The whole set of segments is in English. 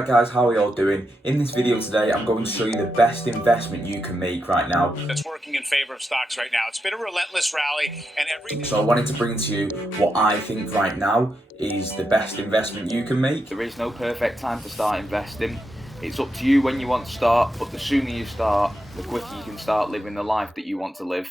Hi guys, how are you all doing? In this video today, I'm going to show you the best investment you can make right now. That's working in favor of stocks right now. It's been a relentless rally, and So I wanted to bring to you what I think right now is the best investment you can make. There is no perfect time to start investing. It's up to you when you want to start, but the sooner you start, the quicker you can start living the life that you want to live.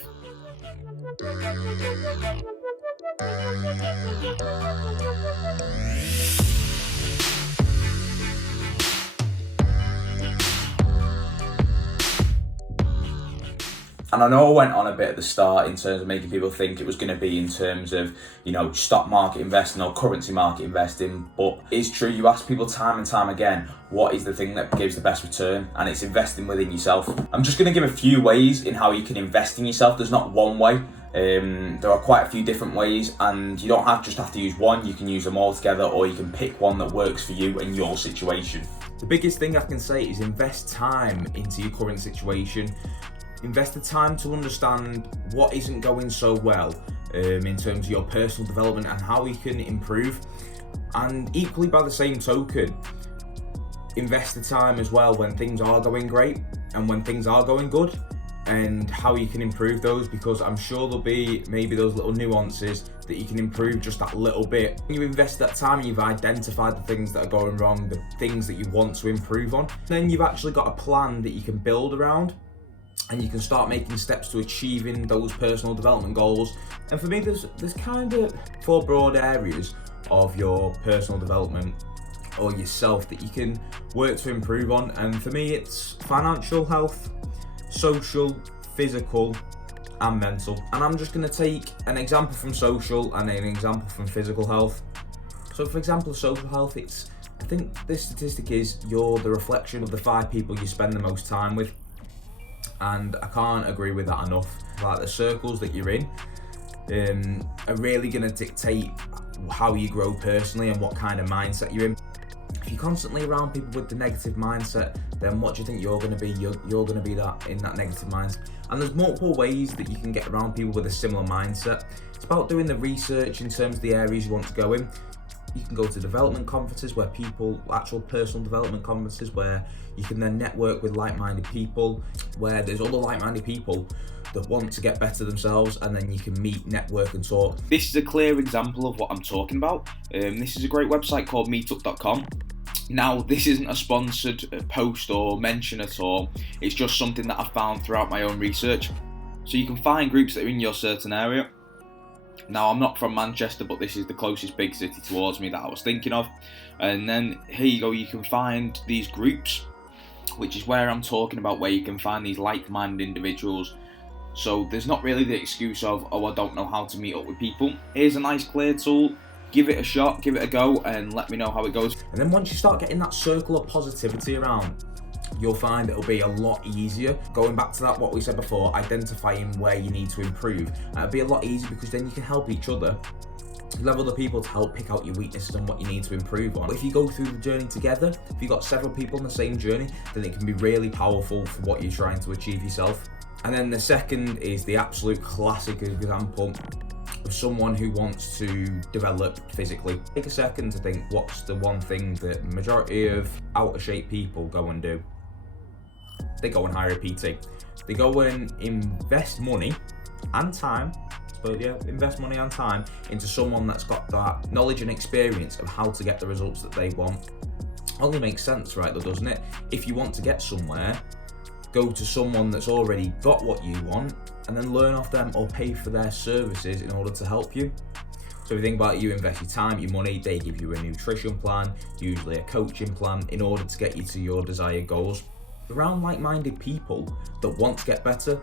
And I know I went on a bit at the start in terms of making people think it was going to be in terms of, stock market investing or currency market investing. But it's true, you ask people time and time again, what is the thing that gives the best return? And it's investing within yourself. I'm just going to give a few ways in how you can invest in yourself. There's not one way. There are quite a few different ways, and you don't just have to use one. You can use them all together, or you can pick one that works for you and your situation. The biggest thing I can say is invest time into your current situation. Invest the time to understand what isn't going so well in terms of your personal development and how you can improve. And equally, by the same token, invest the time as well when things are going great and when things are going good, and how you can improve those, because I'm sure there'll be maybe those little nuances that you can improve just that little bit. When you invest that time and you've identified the things that are going wrong, the things that you want to improve on, then you've actually got a plan that you can build around, and you can start making steps to achieving those personal development goals. And for me, there's kind of 4 broad areas of your personal development or yourself that you can work to improve on. And for me, it's financial health, social, physical, and mental. And I'm just going to take an example from social and an example from physical health. So for example, social health, I think this statistic is you're the reflection of the 5 people you spend the most time with. And I can't agree with that enough. Like, the circles that you're in are really going to dictate how you grow personally and what kind of mindset you're in. If you're constantly around people with the negative mindset, then what do you think you're going to be? You're going to be that in that negative mindset. And there's multiple ways that you can get around people with a similar mindset. It's about doing the research in terms of the areas you want to go in. You can go to development conferences actual personal development conferences, where you can then network with like-minded people, where there's other like-minded people that want to get better themselves, and then you can meet, network and talk. This is a clear example of what I'm talking about. This is a great website called meetup.com. Now, this isn't a sponsored post or mention at all. It's just something that I found throughout my own research. So you can find groups that are in your certain area. Now, I'm not from Manchester, but this is the closest big city towards me that I was thinking of. And then here you go, you can find these groups, which is where I'm talking about, where you can find these like-minded individuals. So there's not really the excuse of, oh, I don't know how to meet up with people. Here's a nice clear tool. Give it a shot, give it a go, and let me know how it goes. And then once you start getting that circle of positivity around, you'll find it'll be a lot easier. Going back to that, what we said before, identifying where you need to improve. It'll be a lot easier because then you can help each other. You'll have other people to help pick out your weaknesses and what you need to improve on. But if you go through the journey together, if you've got several people on the same journey, then it can be really powerful for what you're trying to achieve yourself. And then the second is the absolute classic example of someone who wants to develop physically. Take a second to think, what's the one thing that the majority of out of shape people go and do? They go and hire a PT. They go and invest money and time, invest money and time into someone that's got that knowledge and experience of how to get the results that they want. Only makes sense, right, though, doesn't it? If you want to get somewhere, go to someone that's already got what you want and then learn off them or pay for their services in order to help you. So if you think about it, you invest your time, your money, they give you a nutrition plan, usually a coaching plan, in order to get you to your desired goals. Around like-minded people that want to get better.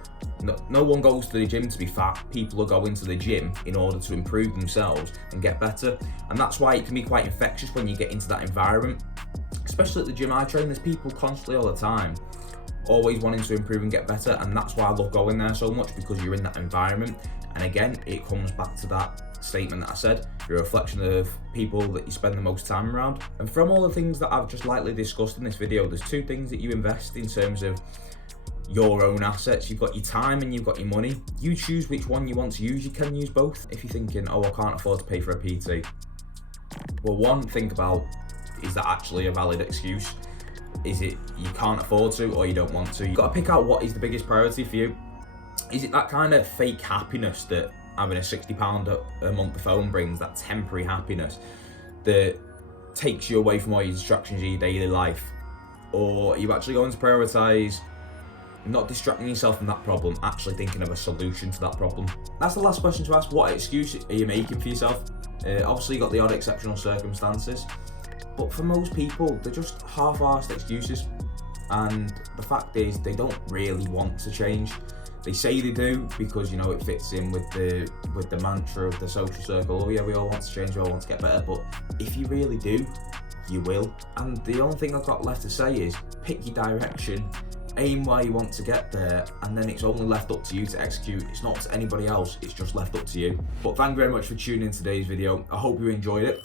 No one goes to the gym to be fat. People are going to the gym in order to improve themselves and get better. And that's why it can be quite infectious when you get into that environment. Especially at the gym I train, there's people constantly all the time always wanting to improve and get better, and that's why I love going there so much, because you're in that environment. And again, it comes back to that statement that I said, you're a reflection of people that you spend the most time around. And from all the things that I've just lightly discussed in this video, there's 2 things that you invest in terms of your own assets. You've got your time and you've got your money. You choose which one you want to use. You can use both. If you're thinking, oh, I can't afford to pay for a PT, well, one, think about is that actually a valid excuse? Is it you can't afford to or you don't want to? You've got to pick out what is the biggest priority for you. Is it that kind of fake happiness that having a £60 a month phone brings, that temporary happiness that takes you away from all your distractions in your daily life? Or are you actually going to prioritise not distracting yourself from that problem, actually thinking of a solution to that problem? That's the last question to ask. What excuse are you making for yourself? Obviously, you've got the odd exceptional circumstances, but for most people, they're just half-arsed excuses. And the fact is, they don't really want to change. They say they do because, you know, it fits in with the mantra of the social circle. Oh yeah, we all want to change, we all want to get better. But if you really do, you will. And the only thing I've got left to say is pick your direction, aim where you want to get there, and then it's only left up to you to execute. It's not to anybody else, it's just left up to you. But thank you very much for tuning in today's video. I hope you enjoyed it.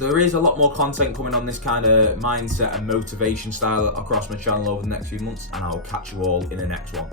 There is a lot more content coming on this kind of mindset and motivation style across my channel over the next few months, and I'll catch you all in the next one.